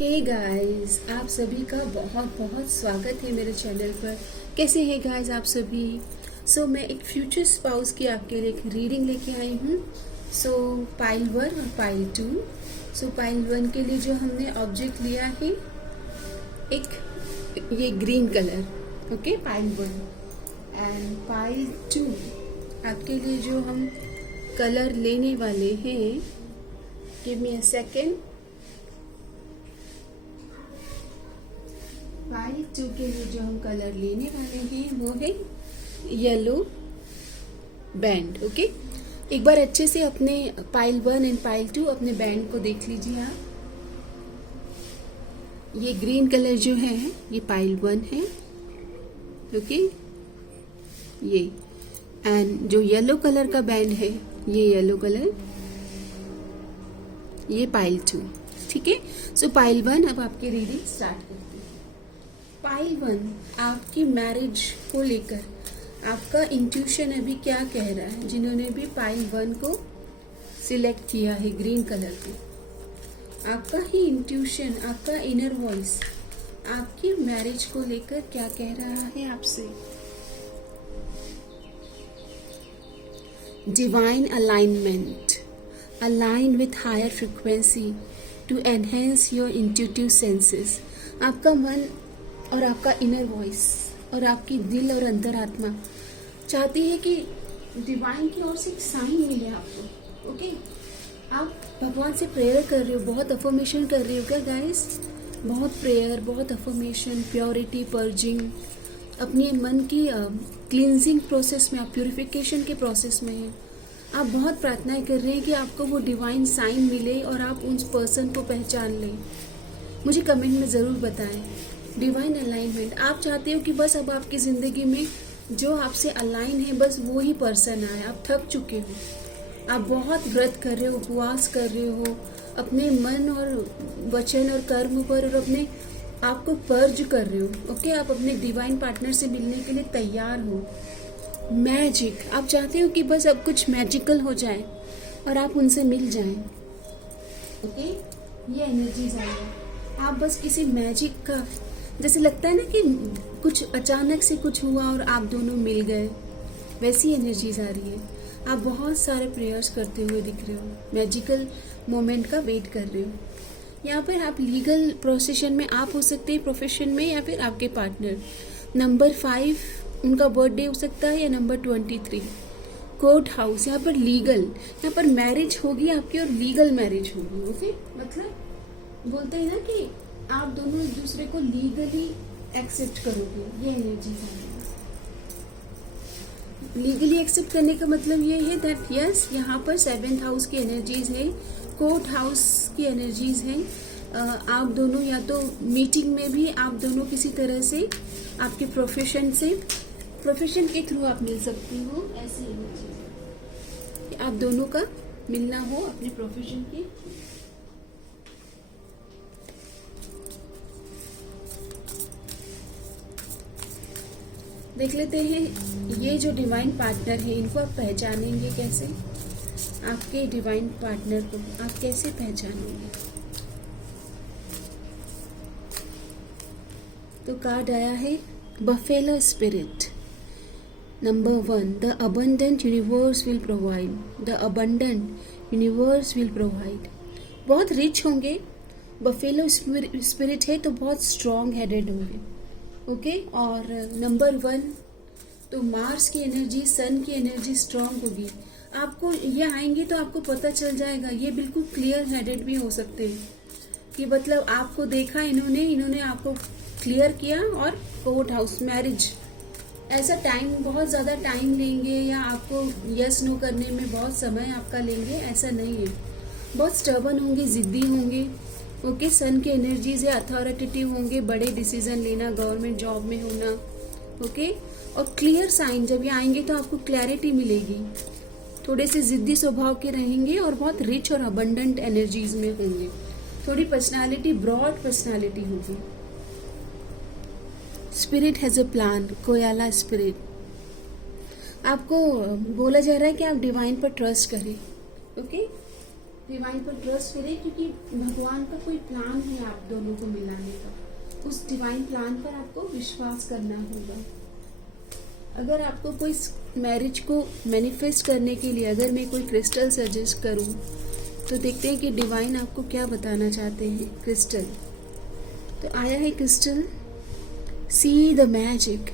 Hey guys, आप सभी का बहुत बहुत स्वागत है मेरे चैनल पर। कैसे हैं गाइस आप सभी? मैं एक फ्यूचर स्पाउस की आपके लिए एक रीडिंग लेके आई हूँ। पाइल 1 और पाइल 2। पाइल 1 के लिए जो हमने ऑब्जेक्ट लिया है एक ये green colour, okay, pile 1। And pile 2 आपके लिए जो हम कलर लेने वाले हैं, give me a second. Pile 2 के लिए जो हम कलर लेने वाले हैं वो है येलो बैंड। ओके, एक बार अच्छे से अपने पाइल 1 एंड पाइल 2 अपने बैंड को देख लीजिए आप। ये ग्रीन कलर जो है ये पाइल 1 है, ओके, ये। एंड जो येलो कलर का बैंड है ये येलो कलर, ये पाइल 2। ठीक है, पाइल 1 अब आपकी रीडिंग स्टार्ट करते हैं। पाइल 1 आपकी मैरिज को लेकर आपका इंट्यूशन अभी क्या कह रहा है? जिन्होंने भी पाइल 1 को सिलेक्ट किया है ग्रीन कलर को, आपका ही इंट्यूशन, आपका इनर वॉइस आपकी मैरिज को लेकर क्या कह रहा है आपसे? Divine alignment, align with higher frequency to enhance your intuitive senses. आपका मन और आपका इनर वॉइस और आपकी दिल और अंतरात्मा चाहती है कि डिवाइन की ओर से एक साइन मिले आपको। ओके, आप भगवान से प्रेयर कर रहे हो, बहुत अफर्मेशन कर रहे हो क्या गाइस? बहुत प्रेयर, बहुत अफर्मेशन, प्योरिटी, पर्जिंग, अपने मन की क्लींजिंग प्रोसेस में, आप प्यूरिफिकेशन के प्रोसेस में हैं। आप बहुत प्रार्थनाएं कर रहे हैं कि आपको वो डिवाइन साइन मिले और आप उस पर्सन को पहचान लें। मुझे कमेंट में ज़रूर बताएं। डिवाइन अलाइनमेंट, आप चाहते हो कि बस अब आपकी ज़िंदगी में जो आपसे अलाइन है बस वो ही पर्सन आए। आप थक चुके हो, आप बहुत व्रत कर रहे हो, उपवास कर रहे हो अपने मन और वचन और कर्म पर, और अपने आप को पर्ज कर रहे हो। ओके, आप अपने डिवाइन पार्टनर से मिलने के लिए तैयार हो। मैजिक, आप चाहते हो कि बस अब कुछ मैजिकल हो जाए और आप उनसे मिल जाएं। ओके, ये एनर्जीज आई है। आप बस किसी मैजिक का, जैसे लगता है ना कि कुछ अचानक से कुछ हुआ और आप दोनों मिल गए, वैसी एनर्जीज आ रही है। आप बहुत सारे प्रेयर्स करते हुए दिख रहे हो, मैजिकल मोमेंट का वेट कर रहे हो। यहाँ पर आप लीगल प्रोसेशन में आप हो सकते हैं, प्रोफेशन में, या फिर आपके पार्टनर। नंबर 5 उनका बर्थडे हो सकता है, या नंबर 23 कोर्ट हाउस। यहाँ पर लीगल, यहाँ पर मैरिज होगी आपकी और लीगल मैरिज होगी। ओके, मतलब बोलते हैं ना कि आप दोनों एक दूसरे को लीगली एक्सेप्ट करोगे, ये एनर्जी है। लीगली एक्सेप्ट करने का मतलब ये है दैट यस, यहाँ पर 7th हाउस की एनर्जीज है, कोर्ट हाउस की एनर्जीज हैं। आप दोनों या तो मीटिंग में भी आप दोनों किसी तरह से आपके प्रोफेशन के थ्रू आप मिल सकती हो, ऐसी एनर्जी आप दोनों का मिलना हो अपने प्रोफेशन के। देख लेते हैं ये जो डिवाइन पार्टनर है इनको आप पहचानेंगे कैसे? आपके डिवाइन पार्टनर को आप कैसे पहचानेंगे? तो कार्ड आया है buffalo spirit. Number 1, the abundant universe will provide, the abundant universe will provide. बहुत रिच होंगे, बफेलो स्पिरिट है तो बहुत स्ट्रॉन्ग हेडेड होंगे। ओके, और नंबर 1 तो मार्स की एनर्जी, सन की एनर्जी स्ट्रांग होगी। आपको ये आएंगे तो आपको पता चल जाएगा, ये बिल्कुल क्लियर हेडेड भी हो सकते हैं कि मतलब आपको देखा इन्होंने आपको क्लियर किया, और कोर्ट हाउस मैरिज, ऐसा टाइम, बहुत ज़्यादा टाइम लेंगे या आपको यस नो करने में बहुत समय आपका लेंगे, ऐसा नहीं है। बहुत स्टर्बन होंगे, जिद्दी होंगे। ओके, सन के एनर्जीज है, अथॉरिटेटिव होंगे, बड़े डिसीजन लेना, गवर्नमेंट जॉब में होना। ओके, और क्लियर साइन, जब ये आएंगे तो आपको क्लैरिटी मिलेगी। थोड़े से जिद्दी स्वभाव के रहेंगे और बहुत रिच और अबंडेंट एनर्जीज में होंगे। थोड़ी पर्सनालिटी, ब्रॉड पर्सनालिटी होगी। स्पिरिट हैज अ प्लान, कोयाला स्पिरिट। आपको बोला जा रहा है कि आप डिवाइन पर ट्रस्ट करें। ओके, डिवाइन पर ट्रस्ट करें, क्योंकि भगवान का कोई प्लान है आप दोनों को मिलाने का। उस डिवाइन प्लान पर आपको विश्वास करना होगा। अगर आपको कोई मैरिज को मैनिफेस्ट करने के लिए अगर मैं कोई क्रिस्टल सजेस्ट करूं, तो देखते हैं कि डिवाइन आपको क्या बताना चाहते हैं। क्रिस्टल तो आया है, crystal see the magic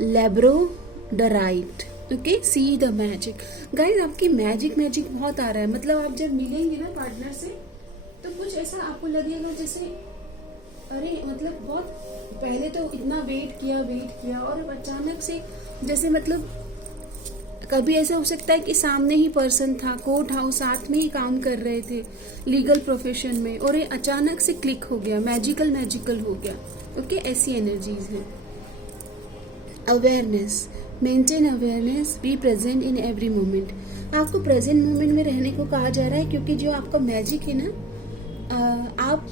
labradorite. Okay, see the magic. Guys आपकी मैजिक बहुत आ रहा है। मतलब आप जब मिलेंगे ना पार्टनर से, तो कुछ ऐसा आपको लगेगा जैसे अरे मतलब बहुत पहले तो इतना वेट किया और अब अचानक से जैसे मतलब कभी ऐसा हो सकता है कि सामने ही पर्सन था, कोर्ट हाउस साथ में ही काम कर रहे थे लीगल प्रोफेशन में, और ये अचानक से क्लिक हो गया, मैजिकल हो गया। ओके, ऐसी एनर्जीज हैं। Awareness, maintain awareness, be present in every moment. आपको प्रेजेंट मोमेंट में रहने को कहा जा रहा है, क्योंकि जो आपका मैजिक है ना, आप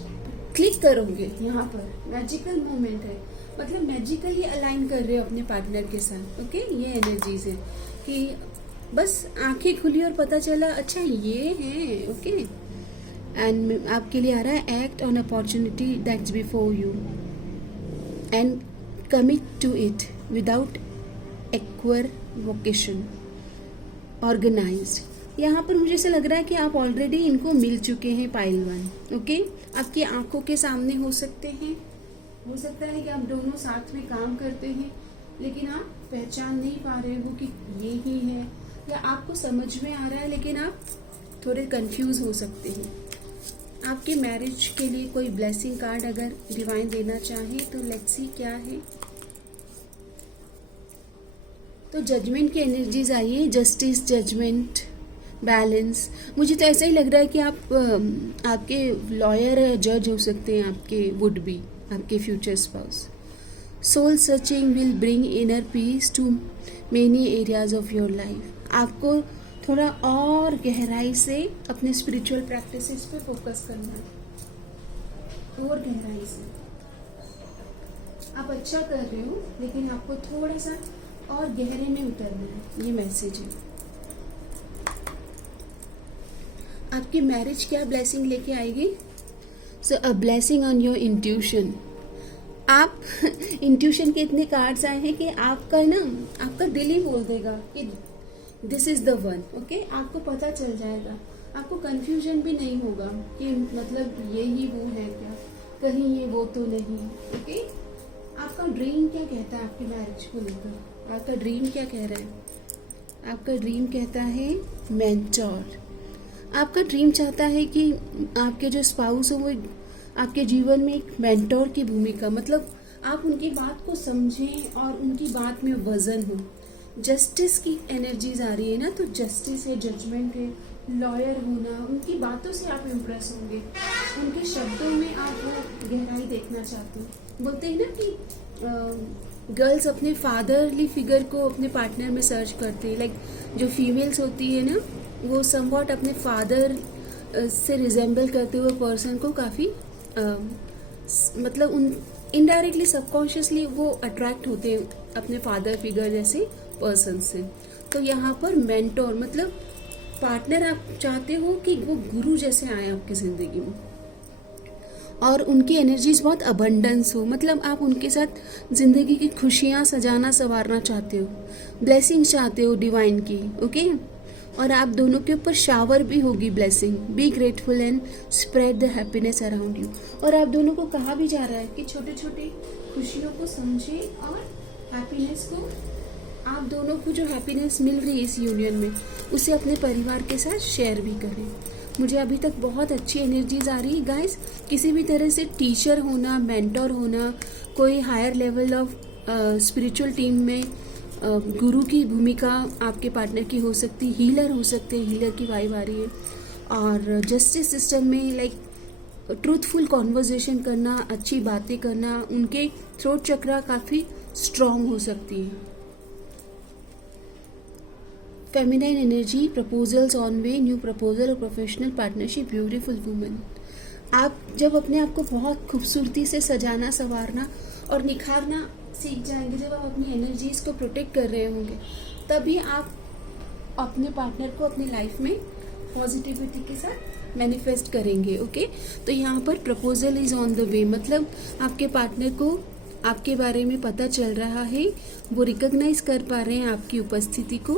क्लिक करोगे यहाँ पर। मैजिकल मोमेंट है, मतलब मैजिकली अलाइन कर रहे हो अपने पार्टनर के साथ। ओके, ये एनर्जीज है कि बस आंखें खुली और पता चला अच्छा ये है। ओके, एंड आपके लिए आ रहा है act on opportunity that's before you and commit to it without equivocation, organised. यहाँ पर मुझे ऐसा लग रहा है कि आप ऑलरेडी इनको मिल चुके हैं, पाइल 1। ओके, आपकी आंखों के सामने हो सकते हैं, हो सकता है कि आप दोनों साथ में काम करते हैं, लेकिन आप पहचान नहीं पा रहे हो कि ये ही है, या आपको समझ में आ रहा है लेकिन आप थोड़े कंफ्यूज हो सकते हैं। आपके मैरिज के लिए कोई ब्लेसिंग कार्ड अगर डिवाइन देना चाहे तो लेट्स सी क्या है। तो जजमेंट की एनर्जीज आई है, जस्टिस, जजमेंट, बैलेंस। मुझे तो ऐसा ही लग रहा है कि आप आपके लॉयर या जज हो सकते हैं, आपके वुड बी, आपके future spouse. Soul searching will bring inner peace to many areas of your life. आपको थोड़ा और गहराई से अपने स्पिरिचुअल प्रैक्टिसेस पे फोकस करना है, और गहराई से। आप अच्छा कर रहे हो, लेकिन आपको थोड़ा सा और गहरे में उतरना है, ये मैसेज है। आपकी मैरिज क्या ब्लेसिंग लेके आएगी? So a blessing on your intuition. आप इंट्यूशन के इतने कार्ड्स आए हैं कि आपका ना, आपका दिल ही बोल देगा कि this is the one. Okay, आपको पता चल जाएगा, आपको कंफ्यूजन भी नहीं होगा कि मतलब ये ही वो है क्या, कहीं ये वो तो नहीं। ओके, आपका ड्रीम क्या कहता है आपकी मैरिज को लेकर? आपका ड्रीम क्या कह रहा है? आपका ड्रीम कहता है मेंटोर। आपका ड्रीम चाहता है कि आपके जो स्पाउस हो वो आपके जीवन में एक मेंटोर की भूमिका, मतलब आप उनकी बात को समझें और उनकी बात में वजन हो। जस्टिस की एनर्जीज आ रही है ना, तो जस्टिस है, जजमेंट है, लॉयर होना, उनकी बातों से आप इम्प्रेस होंगे, उनके शब्दों में आप वो गहराई देखना चाहते हो। बोलते हैं ना कि गर्ल्स अपने फादरली फिगर को अपने पार्टनर में सर्च करते हैं। लाइक जो फीमेल्स होती है ना, वो समवॉट अपने फादर से रिजेंबल करते हुए पर्सन को काफ़ी मतलब उन इनडायरेक्टली सबकॉन्शियसली वो अट्रैक्ट होते हैं अपने फादर फिगर जैसे पर्सन से। तो यहाँ पर मेंटोर मतलब पार्टनर आप चाहते हो कि वो गुरु जैसे आए आपकी ज़िंदगी में, और उनकी एनर्जीज बहुत अबंडेंस हो, मतलब आप उनके साथ ज़िंदगी की खुशियाँ सजाना संवारना चाहते हो, ब्लेसिंग्स चाहते हो डिवाइन की। ओके, और आप दोनों के ऊपर शावर भी होगी blessing. Be grateful and spread the happiness around you. और आप दोनों को कहा भी जा रहा है कि छोटे छोटे खुशियों को समझें, और हैप्पीनेस को, आप दोनों को जो हैप्पीनेस मिल रही है इस यूनियन में, उसे अपने परिवार के साथ शेयर भी करें। मुझे अभी तक बहुत अच्छी एनर्जीज आ रही है गाइस। किसी भी तरह से टीचर होना, मेंटोर होना, कोई higher level of spiritual team में गुरु की भूमिका आपके पार्टनर की हो सकती, हीलर हो सकते हैं, हीलर की वाइब आ रही है। और जस्टिस सिस्टम में लाइक ट्रूथफुल कॉन्वर्जेशन करना, अच्छी बातें करना, उनके थ्रोट चक्रा काफ़ी स्ट्रॉन्ग हो सकती है। Feminine energy, proposals on way, new proposal और प्रोफेशनल पार्टनरशिप, ब्यूटीफुल वुमन। आप जब अपने आप को बहुत खूबसूरती से सजाना, संवारना और निखारना सीख जाएंगे, जब आप अपनी एनर्जीज को प्रोटेक्ट कर रहे होंगे, तभी आप अपने पार्टनर को अपनी लाइफ में पॉजिटिविटी के साथ मैनिफेस्ट करेंगे। ओके, तो यहाँ पर proposal is on the way, मतलब आपके पार्टनर को आपके बारे में पता चल रहा है, वो रिकॉग्नाइज कर पा रहे हैं आपकी उपस्थिति को,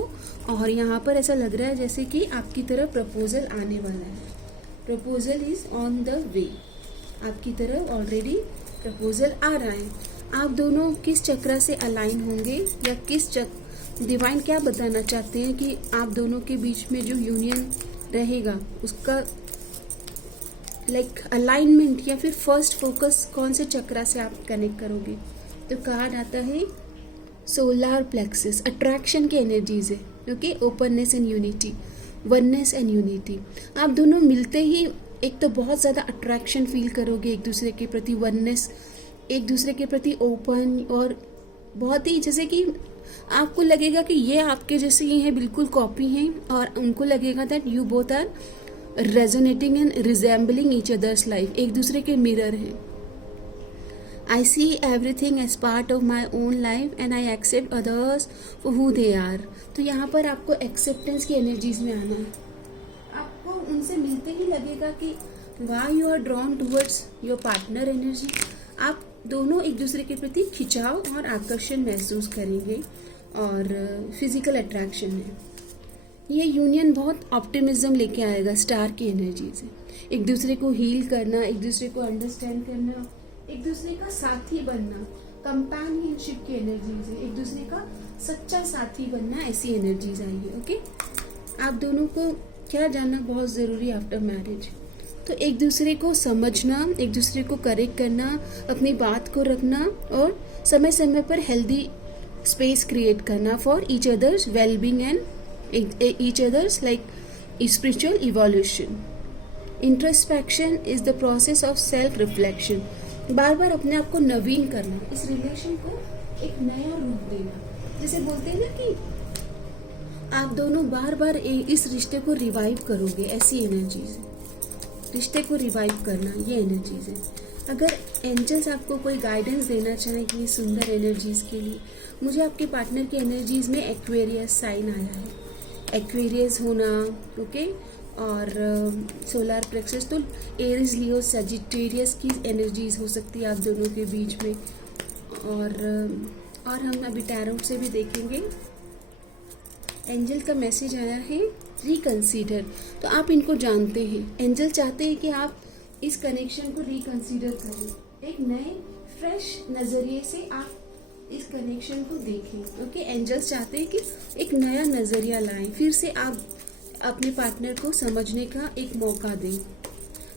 और यहाँ पर ऐसा लग रहा है जैसे कि आपकी तरफ प्रपोजल आने वाला है। Proposal is on the way, आपकी तरफ ऑलरेडी प्रपोजल आ रहा है। आप दोनों किस चक्र से अलाइन होंगे, या किस डिवाइन क्या बताना चाहते हैं कि आप दोनों के बीच में जो यूनियन रहेगा उसका अलाइनमेंट, या फिर फर्स्ट फोकस कौन से चक्र से आप कनेक्ट करोगे। तो कार्ड आता है सोलर प्लेक्सस, अट्रैक्शन की एनर्जीज है, okay, openness and unity, oneness and unity. आप दोनों मिलते ही एक तो बहुत ज़्यादा अट्रैक्शन फील करोगे एक दूसरे के प्रति, वननेस, एक दूसरे के प्रति ओपन, और बहुत ही जैसे कि आपको लगेगा कि ये आपके जैसे ही हैं, बिल्कुल कॉपी हैं, और उनको लगेगा that you both are resonating and resembling each others life, एक दूसरे के मिरर हैं। I see everything as part of my own life and I accept others for who they are. तो यहाँ पर आपको एक्सेप्टेंस की एनर्जीज में आना है। आपको उनसे मिलते ही लगेगा कि why you are drawn towards your partner energy. आप दोनों एक दूसरे के प्रति खिंचाव और आकर्षण महसूस करेंगे, और फिजिकल अट्रैक्शन है। ये यूनियन बहुत ऑप्टिमिज्म लेके आएगा, स्टार की एनर्जी से। एक दूसरे को हील करना, एक दूसरे को अंडरस्टैंड करना, एक दूसरे का साथी बनना, कंपेनियनशिप की एनर्जीज है, एक दूसरे का सच्चा साथी बनना, ऐसी एनर्जीज आई है। ओके, आप दोनों को क्या जानना बहुत ज़रूरी आफ्टर मैरिज, तो एक दूसरे को समझना, एक दूसरे को करेक्ट करना, अपनी बात को रखना, और समय समय पर हेल्दी स्पेस क्रिएट करना for each others wellbeing and each others like spiritual evolution. Introspection is the process of self reflection. बार बार अपने आप को नवीन करना, इस रिलेशन को एक नया रूप देना। जैसे बोलते हैं ना कि आप दोनों बार बार इस रिश्ते को रिवाइव करोगे, ऐसी एनर्जीज है। रिश्ते को रिवाइव करना, ये एनर्जीज है। अगर एंजल्स आपको कोई गाइडेंस देना चाहें कि सुंदर एनर्जीज के लिए, मुझे आपके पार्टनर की एनर्जीज में एक्वेरियस साइन आया है। एक्वेरियस होना, ओके, और सोलर प्लेक्सस, तो एरीज, लियो, सजिटेरियस की एनर्जीज हो सकती है आप दोनों के बीच में। और हम अभी टैरोट से भी देखेंगे। एंजल का मैसेज आया है रिकंसीडर, तो आप इनको जानते हैं। एंजल चाहते हैं कि आप इस कनेक्शन को रिकंसीडर करें, एक नए फ्रेश नजरिए से आप इस कनेक्शन को देखें। ओके, एंजल्स चाहते हैं कि एक नया नजरिया लाएं, फिर से आप अपने पार्टनर को समझने का एक मौका दें।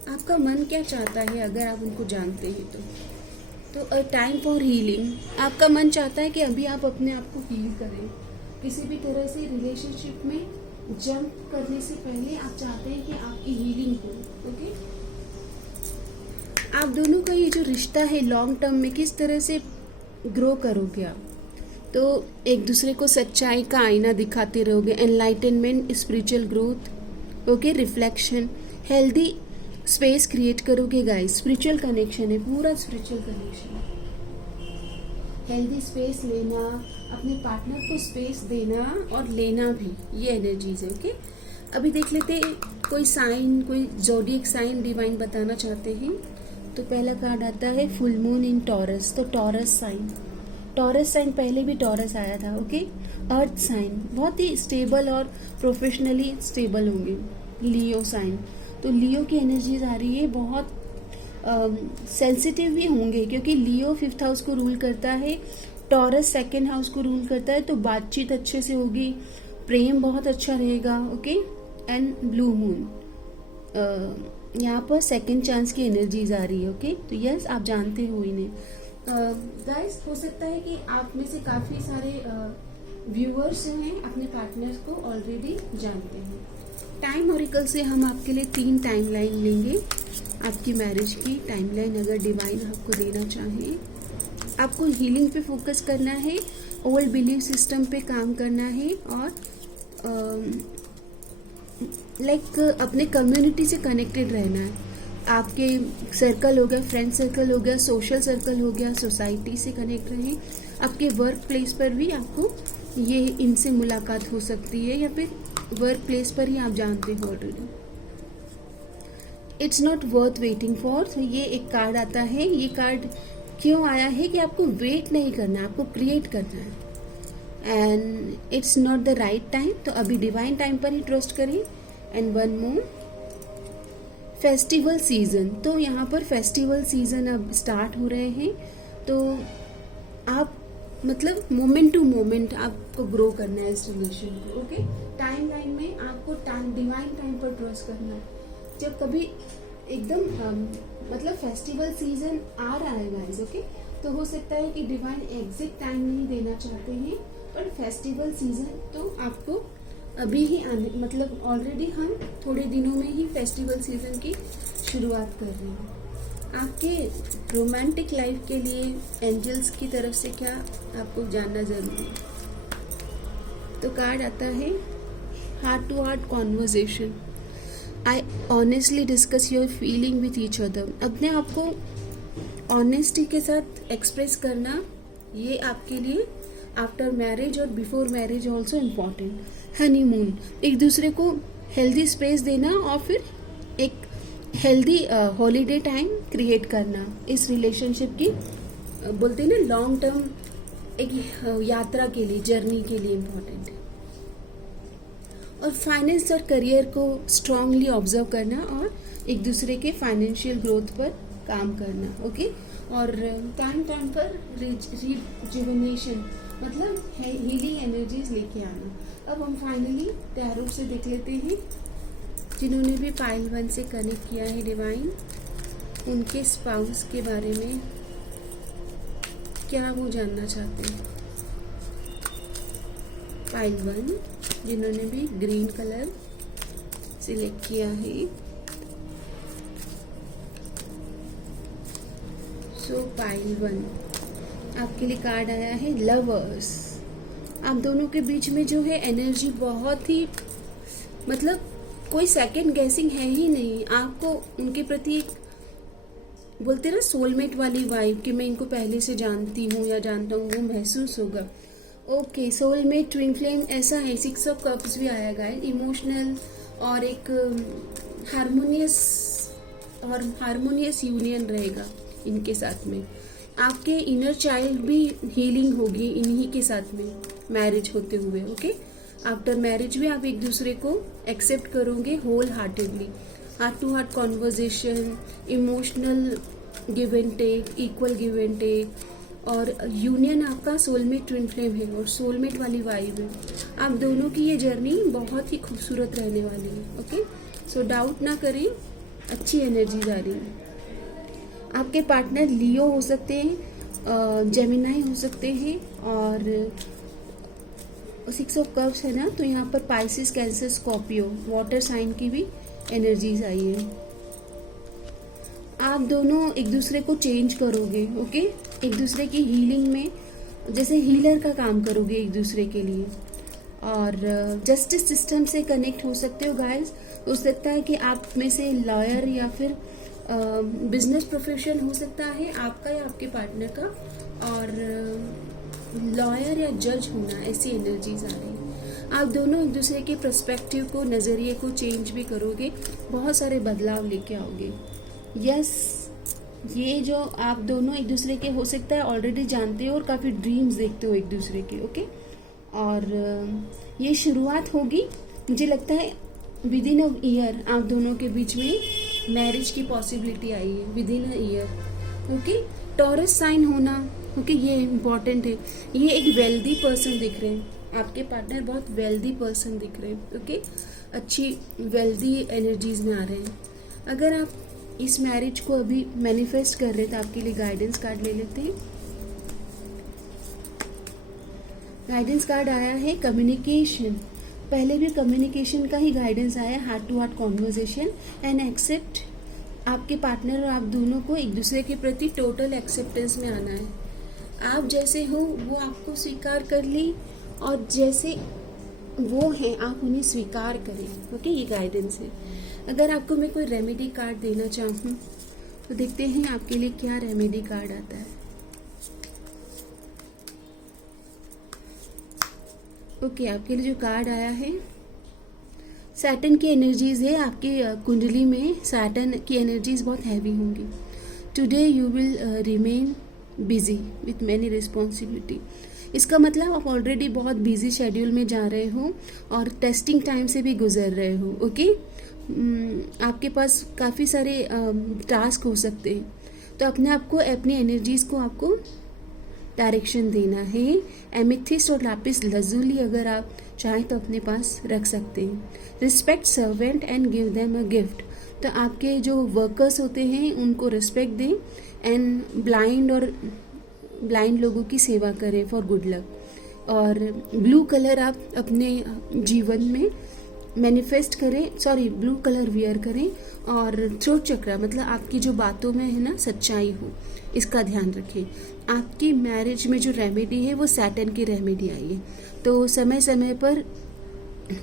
आपका मन क्या चाहता है अगर आप उनको जानते हैं तो अ टाइम फॉर हीलिंग। आपका मन चाहता है कि अभी आप अपने आप को हील करें। किसी भी तरह से रिलेशनशिप में जंप करने से पहले आप चाहते हैं कि आपकी हीलिंग हो। ओके, आप दोनों का ये जो रिश्ता है लॉन्ग टर्म में किस तरह से ग्रो करोगे आप, तो एक दूसरे को सच्चाई का आईना दिखाते रहोगे। Enlightenment, spiritual growth, okay, reflection, healthy space create करोगे गाइस। स्पिरिचुअल कनेक्शन है, पूरा स्पिरिचुअल कनेक्शन है। हेल्दी स्पेस लेना, अपने पार्टनर को स्पेस देना और लेना भी, ये एनर्जीज है। ओके, अभी देख लेते हैं कोई साइन, कोई जोडियक साइन डिवाइन बताना चाहते हैं। तो पहला कार्ड आता है फुल मून इन टॉरस, तो टॉरस साइन पहले भी टॉरस आया था। ओके, अर्थ साइन बहुत ही स्टेबल और प्रोफेशनली स्टेबल होंगे। लियो साइन, तो लियो की एनर्जीज आ रही है, बहुत सेंसिटिव भी होंगे क्योंकि लियो 5th हाउस को रूल करता है, टॉरस 2nd हाउस को रूल करता है, तो बातचीत अच्छे से होगी, प्रेम बहुत अच्छा रहेगा। ओके, एंड ब्लू मून, यहाँ पर सेकंड चांस की एनर्जीज आ रही है। ओके, तो यस, आप जानते हो इन्हें। गाइस, हो सकता है कि आप में से काफ़ी सारे व्यूअर्स जो हैं अपने पार्टनर्स को ऑलरेडी जानते हैं। टाइम ऑरिकल से हम आपके लिए 3 टाइमलाइन लेंगे, आपकी मैरिज की टाइमलाइन अगर डिवाइन आपको देना चाहें। आपको हीलिंग पे फोकस करना है, ओल्ड बिलीफ सिस्टम पे काम करना है, और अपने कम्युनिटी से कनेक्टेड रहना है। आपके सर्कल हो गया, फ्रेंड सर्कल हो गया, सोशल सर्कल हो गया, सोसाइटी से कनेक्ट रहें। आपके वर्क प्लेस पर भी आपको ये इनसे मुलाकात हो सकती है, या फिर वर्क प्लेस पर ही आप जानते हो already. It's not worth waiting for. तो ये एक कार्ड आता है। ये कार्ड क्यों आया है कि आपको वेट नहीं करना है, आपको क्रिएट करना है। And it's not the right time, तो अभी डिवाइन टाइम पर ही ट्रस्ट करें। And one more, festival season. तो यहाँ पर फेस्टिवल सीजन अब स्टार्ट हो रहे हैं, तो आप मतलब मोमेंट टू मोमेंट आपको ग्रो करना है इस रिलेशन को। ओके, टाइम लाइन में आपको टाइम डिवाइन टाइम पर ट्रस्ट करना है। जब कभी एकदम मतलब फेस्टिवल सीजन आ रहा है गाइस, ओके, तो हो सकता है कि डिवाइन एग्जैक्ट टाइम नहीं देना चाहते हैं, पर फेस्टिवल सीजन तो आपको अभी ही आने, मतलब ऑलरेडी हम थोड़े दिनों में ही फेस्टिवल सीजन की शुरुआत कर रहे हैं। आपके रोमांटिक लाइफ के लिए एंजल्स की तरफ से क्या आपको जानना जरूरी है। तो कार्ड आता है heart to heart conversation. I honestly discuss your feeling with each other. अपने आप को ऑनेस्टी के साथ एक्सप्रेस करना, ये आपके लिए आफ्टर मैरिज और before marriage also important. Honeymoon, एक दूसरे को हेल्दी स्पेस देना और फिर एक हेल्दी हॉलीडे टाइम क्रिएट करना, इस रिलेशनशिप की बोलते हैं ना लॉन्ग टर्म एक यात्रा के लिए, जर्नी के लिए इम्पॉर्टेंट है। और फाइनेंस और करियर को स्ट्रांगली ऑब्जर्व करना और एक दूसरे के फाइनेंशियल ग्रोथ पर काम करना। ओके, और टाइम टाइम पर रिजुविनेशन मतलब हीलिंग एनर्जीज लेके आना। अब हम फाइनली टैरो से देख लेते हैं, जिन्होंने भी पाइल 1 से कनेक्ट किया है डिवाइन, उनके स्पाउस के बारे में क्या वो जानना चाहते हैं। पाइल 1 जिन्होंने भी ग्रीन कलर सिलेक्ट किया है, सो पाइल 1 आपके लिए कार्ड आया है लवर्स। आप दोनों के बीच में जो है एनर्जी बहुत ही मतलब कोई सेकंड गेसिंग है ही नहीं। आपको उनके प्रति एक बोलते ना सोलमेट वाली वाइब कि मैं इनको पहले से जानती हूँ या जानता हूँ, वो महसूस होगा। ओके, सोलमेट ट्विन फ्लेम ऐसा है। 6 ऑफ कप्स भी आया गाइड, इमोशनल और एक हारमोनियस यूनियन रहेगा इनके साथ में। आपके इनर चाइल्ड भी हीलिंग होगी इन्हीं के साथ में मैरिज होते हुए। ओके, आफ्टर मैरिज भी आप एक दूसरे को एक्सेप्ट करोगे wholeheartedly. Heart to heart conversation, emotional give and take, equal give and take, और यूनियन आपका सोलमेट ट्विन फ्लेम है और सोलमेट वाली वाइब है। आप दोनों की ये जर्नी बहुत ही खूबसूरत रहने वाली है। ओके, सो डाउट ना करें, अच्छी एनर्जीज आ रही है। आपके पार्टनर लियो हो सकते हैं, जेमिनाई हो सकते हैं, और 6 ऑफ कप्स है ना, तो यहाँ पर Pisces, cancer, Scorpio, water sign की भी एनर्जीज आई है। आप दोनों एक दूसरे को चेंज करोगे। ओके, एक दूसरे की हीलिंग में जैसे हीलर का काम करोगे एक दूसरे के लिए, और जस्टिस सिस्टम से कनेक्ट हो सकते हो गाइस। हो सकता है कि आप में से लॉयर या फिर बिजनेस प्रोफेशन हो सकता है आपका या आपके पार्टनर का, और लॉयर या जज होना, ऐसी एनर्जीज आ रही है। आप दोनों एक दूसरे के पर्सपेक्टिव को, नज़रिए को चेंज भी करोगे, बहुत सारे बदलाव लेके आओगे। यस, ये जो आप दोनों एक दूसरे के हो सकता है ऑलरेडी जानते हो और काफ़ी ड्रीम्स देखते हो एक दूसरे के। ओके, और ये शुरुआत होगी, मुझे लगता है विद इन अ ईयर आप दोनों के बीच में मैरिज की पॉसिबिलिटी आई है, within a year. Okay, Taurus sign होना, ओके, ये इम्पॉर्टेंट है। ये एक वेल्दी पर्सन दिख रहे हैं, आपके पार्टनर बहुत वेल्दी पर्सन दिख रहे हैं। ओके, अच्छी वेल्दी एनर्जीज में आ रहे हैं। अगर आप इस मैरिज को अभी मैनिफेस्ट कर रहे हैं तो आपके लिए गाइडेंस कार्ड ले लेते हैं। गाइडेंस कार्ड आया है कम्युनिकेशन। पहले भी कम्युनिकेशन का ही गाइडेंस आया, heart to heart conversation and accept. आपके पार्टनर और आप दोनों को एक दूसरे के प्रति टोटल एक्सेप्टेंस में आना है। आप जैसे हो वो आपको स्वीकार कर ली, और जैसे वो हैं आप उन्हें स्वीकार करें। ओके, ये गाइडेंस है। अगर आपको मैं कोई रेमेडी कार्ड देना चाहूँ तो देखते हैं आपके लिए क्या रेमेडी कार्ड आता है। ओके, आपके लिए जो कार्ड आया है सैटर्न की एनर्जीज है आपकी कुंडली में, सैटर्न की एनर्जीज बहुत हैवी होंगी. Today you will remain busy with many responsibility. इसका मतलब आप ऑलरेडी बहुत बिजी शेड्यूल में जा रहे हो और टेस्टिंग टाइम से भी गुजर रहे हो. ओके आपके पास काफ़ी सारे टास्क हो सकते हैं, तो अपने आप को, अपनी एनर्जीज को आपको डायरेक्शन देना है. एमिथिस्ट और लापिस लजुली अगर आप चाहें तो अपने पास रख सकते हैं. Respect servant and give them a gift. तो आपके जो वर्कर्स होते हैं उनको रिस्पेक्ट दें एंड ब्लाइंड लोगों की सेवा करें फॉर गुड लक. और ब्लू कलर आप अपने जीवन में मैनिफेस्ट करें, ब्लू कलर वियर करें. और थ्रोट चक्र मतलब आपकी जो बातों में है ना सच्चाई हो, इसका ध्यान रखें. आपकी मैरिज में जो रेमेडी है वो सैटर्न की रेमेडी आई है, तो समय समय पर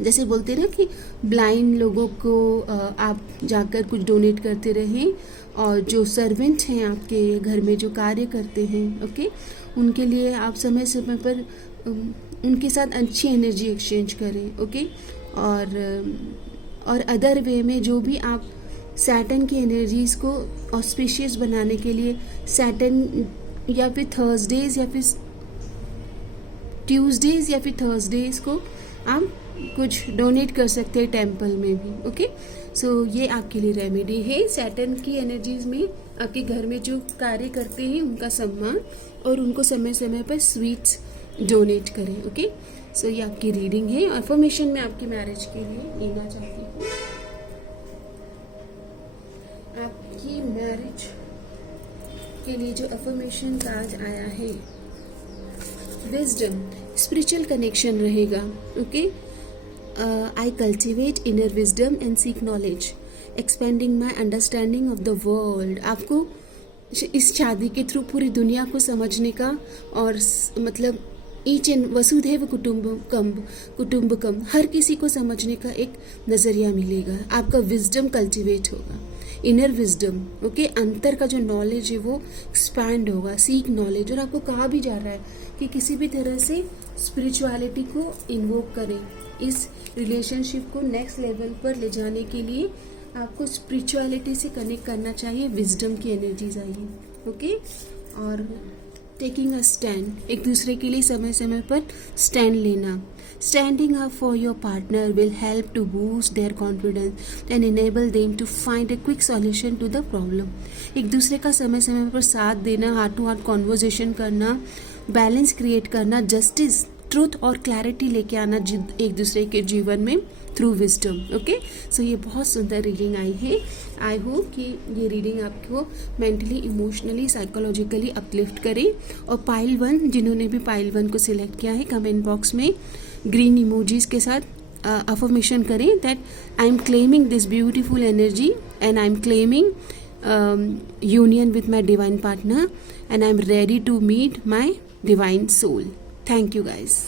जैसे बोलते हैं ना कि ब्लाइंड लोगों को आप जाकर कुछ डोनेट करते रहें. और जो सर्वेंट हैं आपके घर में जो कार्य करते हैं, ओके, उनके लिए आप समय समय पर उनके साथ अच्छी एनर्जी एक्सचेंज करें. ओके और अदर वे में जो भी आप सैटर्न की एनर्जीज को ऑस्पिशियस बनाने के लिए सैटर्न या फिर थर्सडेज या फिर ट्यूसडेज या फिर थर्सडेज को आप कुछ डोनेट कर सकते हैं टेम्पल में भी. ओके सो ये आपके लिए रेमेडी है. सैटर्न की एनर्जीज में आपके घर में जो कार्य करते हैं उनका सम्मान और उनको समय समय पर स्वीट्स डोनेट करें. ओके सो ये आपकी रीडिंग है. अफर्मेशन में आपकी मैरिज के लिए लेना चाहती हूँ. आपकी मैरिज के लिए जो अफर्मेशन आज आया है, विजडम, स्पिरिचुअल कनेक्शन रहेगा. Okay I cultivate inner wisdom and seek knowledge, expanding my understanding of the world. आपको इस शादी के थ्रू पूरी दुनिया को समझने का और मतलब ईच एंड वसुधैव कुटुंबकम हर किसी को समझने का एक नज़रिया मिलेगा. आपका विजडम कल्टिवेट होगा, इनर विजडम. ओके अंतर का जो नॉलेज है वो एक्सपैंड होगा. Seek knowledge. और आपको कहा भी जा रहा है कि किसी भी तरह से स्पिरिचुअलिटी को इन्वोक करें. इस रिलेशनशिप को नेक्स्ट लेवल पर ले जाने के लिए आपको स्पिरिचुअलिटी से कनेक्ट करना चाहिए. विजडम की एनर्जीज आई है. ओके और टेकिंग अ स्टैंड, एक दूसरे के लिए समय समय पर स्टैंड लेना. Standing up for your partner will help to boost their confidence and enable them to find a quick solution to the problem. एक दूसरे का समय समय पर साथ देना, हार्ट टू हार्ट कॉन्वर्जेशन करना, बैलेंस क्रिएट करना, जस्टिस, ट्रूथ और क्लैरिटी लेके आना एक दूसरे के जीवन में थ्रू विजडम. ओके सो ये बहुत सुंदर रीडिंग आई है. आई होप कि ये रीडिंग आपको मेंटली, इमोशनली, साइकोलॉजिकली अपलिफ्ट करे. और पाइल 1, जिन्होंने भी पाइल 1 को सिलेक्ट किया है, कमेंट बॉक्स में ग्रीन इमोजीज के साथ अफर्मेशन करें that I am claiming this beautiful energy and I am claiming union with my divine partner and I'm ready to meet my divine soul. Thank you guys.